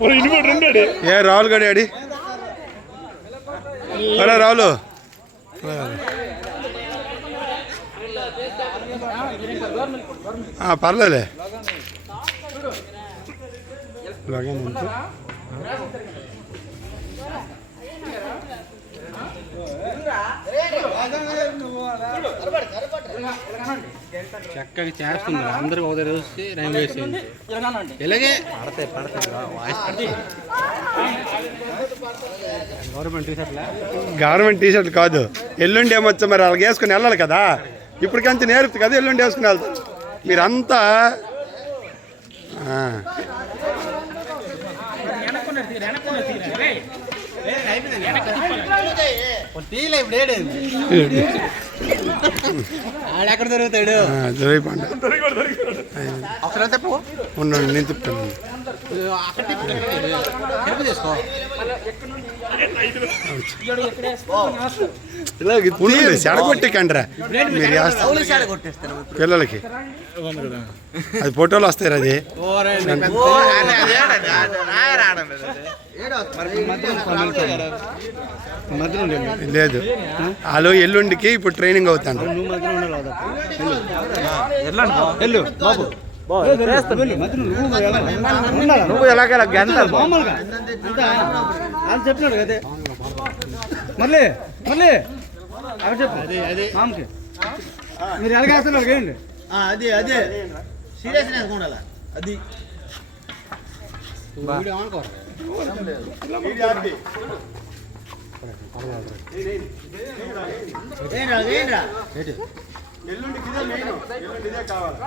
ఏ రాహుల్ గడి అడి అరే రాహుల్ పర్లేదులే చక్కగా చేస్తున్నారు అందరికి ఒక దగ్గర వస్తే రైమ్ వేసేయండి ఇలాగే పడతాయి గవర్నమెంట్ టీషర్ట్లు కాదు ఎల్లుండి ఏమొచ్చా మరి అలాగ వేసుకుని వెళ్ళాలి కదా ఇప్పటికంత నేర్పుతుంది కదా ఎల్లుండి వేసుకుని వెళ్తాం మీరంతా ఆడెక్కడ దొరుకుతాడు ఉండండి నేను చెప్తాను చెడగొట్టకండ్రా మీరు పిల్లలకి అది ఫోటోలు వస్తాయి అది లేదు వాళ్ళు ఎల్లుండికి ఇప్పుడు ట్రైనింగ్ అవుతాను నువ్వు ఎలాగ చెప్పినాడు కదే మళ్ళీ మళ్ళీ మామకి మీరు ఎలాగేస్తున్నారు ఏంటి అదే అదే సీరియస్నెస్ ఉండాలి అది ఎల్లుండికి ఇదే మెయిన్ ఎల్లుండి ఇదే కావాలి